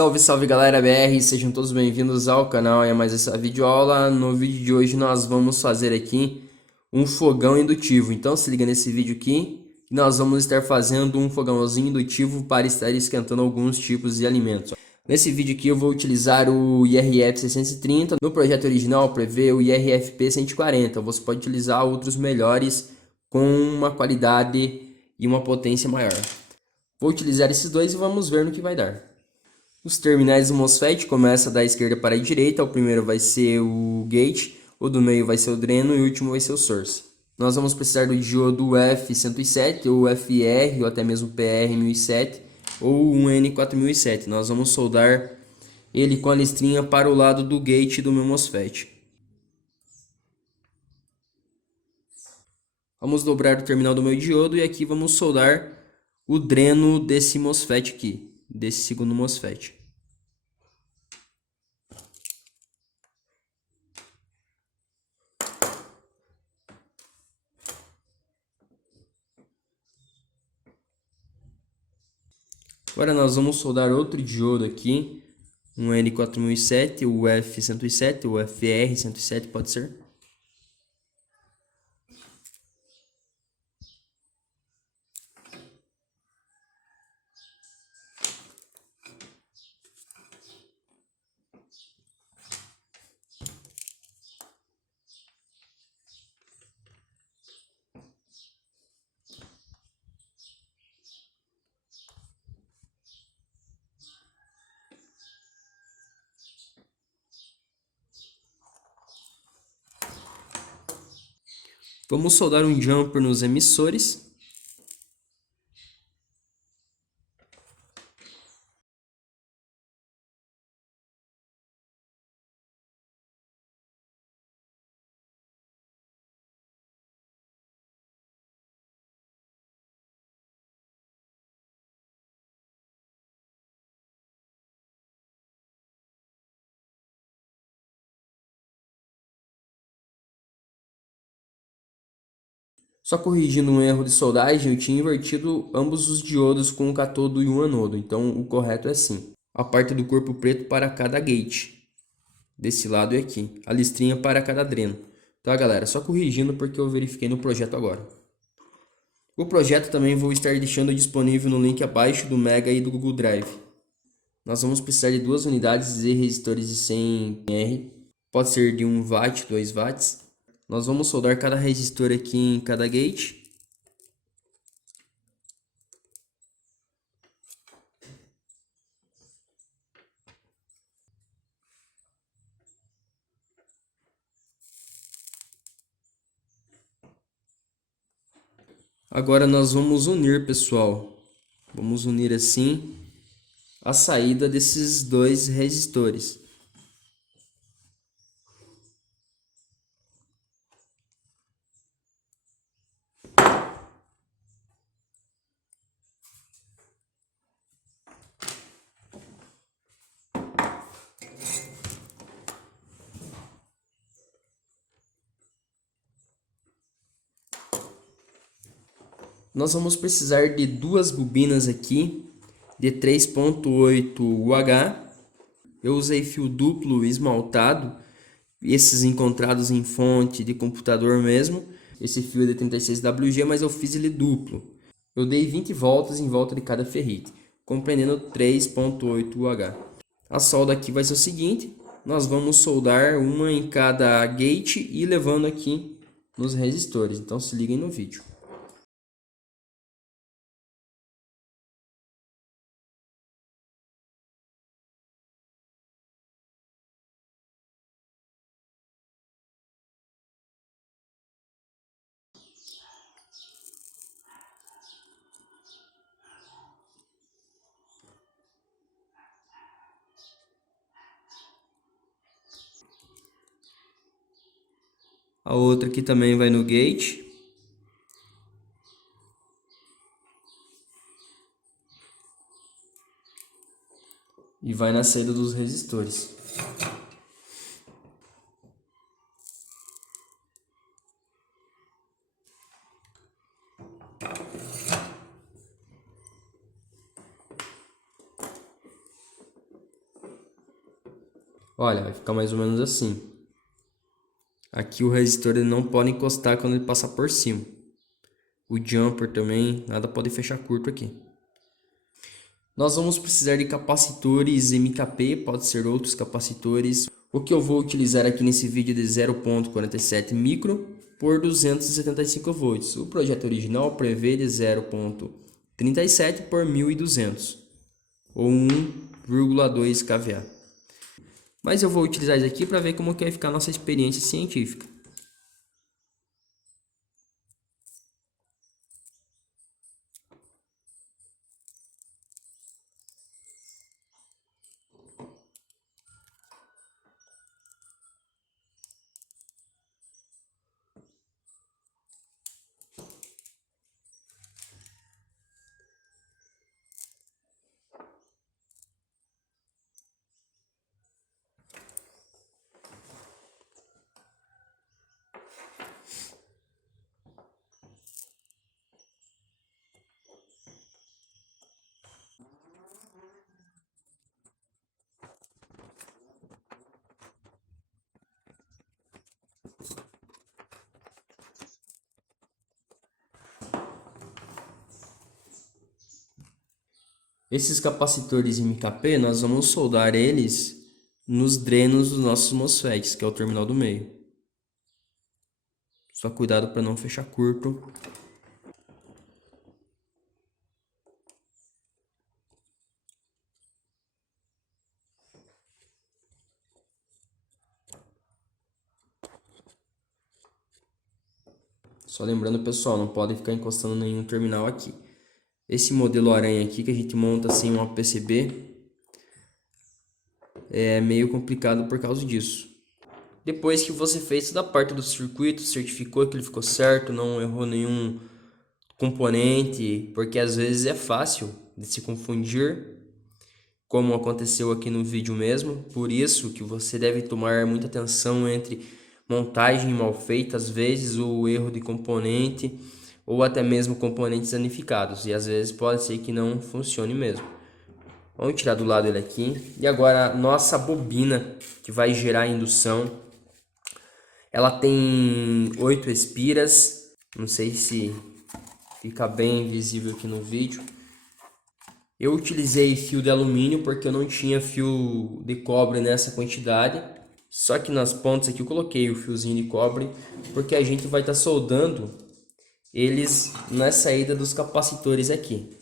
Salve, salve galera BR, sejam todos bem-vindos ao canal e a mais essa videoaula. No vídeo de hoje nós vamos fazer aqui um fogão indutivo. Então se liga nesse vídeo aqui, que nós vamos estar fazendo um fogãozinho indutivo para estar esquentando alguns tipos de alimentos. Nesse vídeo aqui eu vou utilizar o IRF 630, no projeto original prevê o IRFP 140, você pode utilizar outros melhores com uma qualidade e uma potência maior. Vou utilizar esses dois e vamos ver no que vai dar. Os terminais do MOSFET começam da esquerda para a direita. O primeiro vai ser o gate, o do meio vai ser o dreno e o último vai ser o source. Nós vamos precisar do diodo F107 ou FR ou até mesmo PR1007 ou um N4007. Nós vamos soldar ele com a listrinha para o lado do gate do meu MOSFET. Vamos dobrar o terminal do meu diodo e aqui vamos soldar o dreno desse MOSFET aqui, desse segundo MOSFET. Agora nós vamos soldar outro diodo aqui, um N4007, o F107, o FR107 pode ser. Vamos soldar um jumper nos emissores. Só corrigindo um erro de soldagem, eu tinha invertido ambos os diodos com um catodo e um anodo. Então o correto é assim: a parte do corpo preto para cada gate, desse lado e aqui, a listrinha para cada dreno. Tá galera, só corrigindo porque eu verifiquei no projeto agora. O projeto também vou estar deixando disponível no link abaixo do Mega e do Google Drive. Nós vamos precisar de duas unidades de resistores de 100R, pode ser de 1 watt, 2 watts. Nós vamos soldar cada resistor aqui em cada gate. Agora nós vamos unir, pessoal. Vamos unir assim a saída desses dois resistores. Nós vamos precisar de duas bobinas aqui de 3.8 UH. Eu usei fio duplo esmaltado, esses encontrados em fonte de computador mesmo. Esse fio é de 36WG, mas eu fiz ele duplo. Eu dei 20 voltas em volta de cada ferrite, compreendendo 3.8 UH. A solda aqui vai ser o seguinte: nós vamos soldar uma em cada gate e levando aqui nos resistores. Então se liguem no vídeo. A outra aqui também vai no gate. E vai na saída dos resistores. Olha, vai ficar mais ou menos assim. Aqui o resistor ele não pode encostar quando ele passar por cima. O jumper também, nada pode fechar curto aqui. Nós vamos precisar de capacitores MKP, pode ser outros capacitores. O que eu vou utilizar aqui nesse vídeo é de 0.47 micro por 275 volts. O projeto original prevê de 0.37 por 1200 ou 1,2 kVA. Mas eu vou utilizar isso aqui para ver como que vai ficar a nossa experiência científica. Esses capacitores MKP, nós vamos soldar eles nos drenos dos nossos MOSFETs, que é o terminal do meio. Só cuidado para não fechar curto. Só lembrando, pessoal, não pode ficar encostando nenhum terminal aqui. Esse modelo aranha aqui que a gente monta sem um PCB é meio complicado por causa disso. Depois que você fez toda a parte do circuito, certificou que ele ficou certo, não errou nenhum componente, porque às vezes é fácil de se confundir, como aconteceu aqui no vídeo mesmo. Por isso que você deve tomar muita atenção entre montagem mal feita, às vezes o erro de componente ou até mesmo componentes danificados, e às vezes pode ser que não funcione mesmo. Vamos tirar do lado ele aqui. E agora nossa bobina que vai gerar a indução, ela tem 8 espiras, não sei se fica bem visível aqui no vídeo. Eu utilizei fio de alumínio porque eu não tinha fio de cobre nessa quantidade. Só que nas pontas aqui eu coloquei o fiozinho de cobre porque a gente vai estar soldando eles na saída dos capacitores aqui.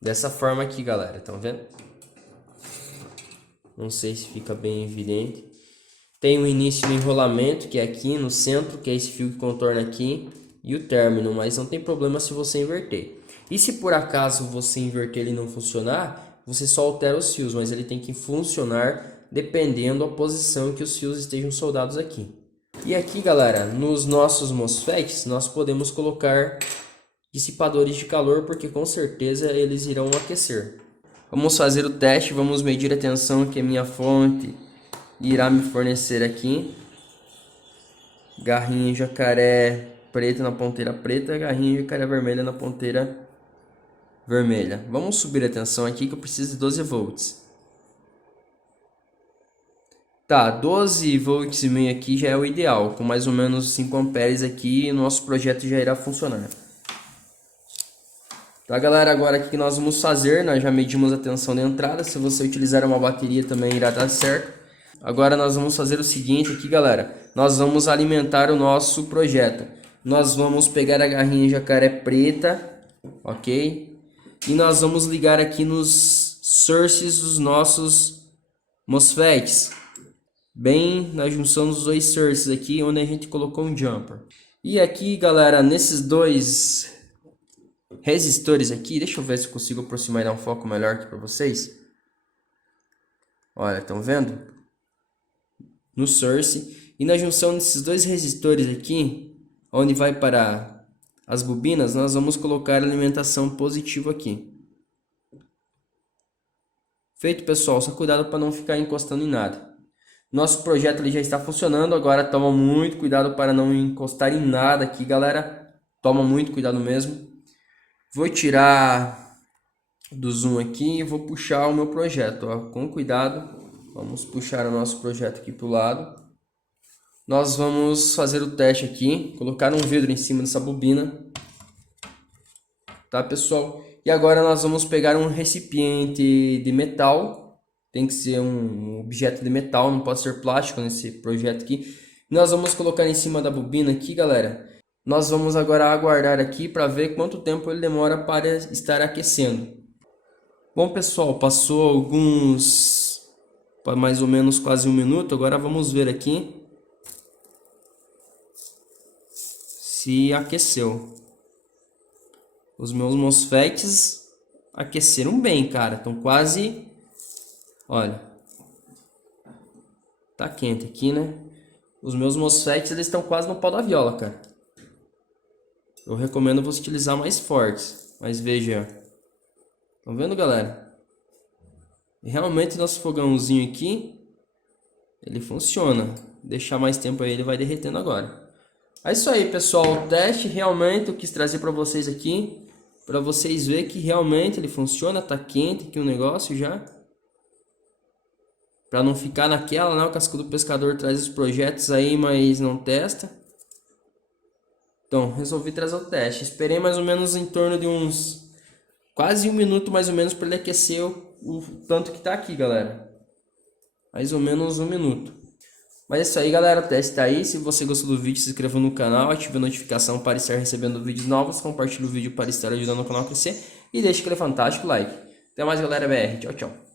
Dessa forma aqui, galera, estão vendo? Não sei se fica bem evidente. Tem o início do enrolamento, que é aqui no centro, que é esse fio que contorna aqui, e o término, mas não tem problema se você inverter. E se por acaso você inverter ele e não funcionar, você só altera os fios, mas ele tem que funcionar dependendo da posição que os fios estejam soldados aqui. E aqui, galera, nos nossos MOSFETs, nós podemos colocar dissipadores de calor, porque com certeza eles irão aquecer. Vamos fazer o teste, vamos medir a tensão que a minha fonte irá me fornecer aqui. Garrinha jacaré preta na ponteira preta, garrinha jacaré vermelha na ponteira vermelha. Vamos subir a tensão aqui que eu preciso de 12 volts. Tá, 12 volts e meio aqui já é o ideal. Com mais ou menos 5 amperes aqui, nosso projeto já irá funcionar. Tá, galera, agora aqui que nós vamos fazer, nós já medimos a tensão de entrada. Se você utilizar uma bateria também irá dar certo. Agora nós vamos fazer o seguinte aqui, galera. Nós vamos alimentar o nosso projeto. Nós vamos pegar a garrinha jacaré preta, ok? E nós vamos ligar aqui nos sources dos nossos MOSFETs. Bem na junção dos dois sources aqui, onde a gente colocou um jumper. E aqui, galera, nesses dois resistores aqui, deixa eu ver se eu consigo aproximar e dar um foco melhor aqui para vocês. Olha, estão vendo? No source. E na junção desses dois resistores aqui, onde vai parar as bobinas, nós vamos colocar alimentação positiva aqui. Feito, pessoal, só cuidado para não ficar encostando em nada. Nosso projeto ali já está funcionando, agora toma muito cuidado para não encostar em nada aqui, galera. Toma muito cuidado mesmo. Vou tirar do zoom aqui e vou puxar o meu projeto, ó, com cuidado. Vamos puxar o nosso projeto aqui para o lado. Nós vamos fazer o teste aqui, colocar um vidro em cima dessa bobina, tá, pessoal? E agora nós vamos pegar um recipiente de metal, tem que ser um objeto de metal, não pode ser plástico nesse projeto aqui. Nós vamos colocar em cima da bobina aqui, galera. Nós vamos agora aguardar aqui para ver quanto tempo ele demora para estar aquecendo. Bom, pessoal, passou mais ou menos quase um minuto. Agora vamos ver aqui se aqueceu. Os meus MOSFETs aqueceram bem, cara. Estão quase... Olha. Tá quente aqui, né? Os meus MOSFETs, eles estão quase no pau da viola, cara. Eu recomendo você utilizar mais fortes. Mas veja. Estão vendo, galera? E realmente nosso fogãozinho aqui, ele funciona. Deixar mais tempo aí, ele vai derretendo agora. É isso aí, pessoal. O teste realmente eu quis trazer para vocês aqui. Para vocês verem que realmente ele funciona. Tá quente aqui o negócio já. Para não ficar naquela, né? O Cascudo Pescador traz os projetos aí, mas não testa. Então, resolvi trazer o teste. Esperei mais ou menos em torno de uns... quase um minuto mais ou menos para ele aquecer o tanto que tá aqui, galera. Mais ou menos um minuto. Mas é isso aí, galera, o teste tá aí. Se você gostou do vídeo, se inscreva no canal, ative a notificação para estar recebendo vídeos novos, compartilhe o vídeo para estar ajudando o canal a crescer e deixe aquele fantástico like. Até mais, galera BR. Tchau, tchau.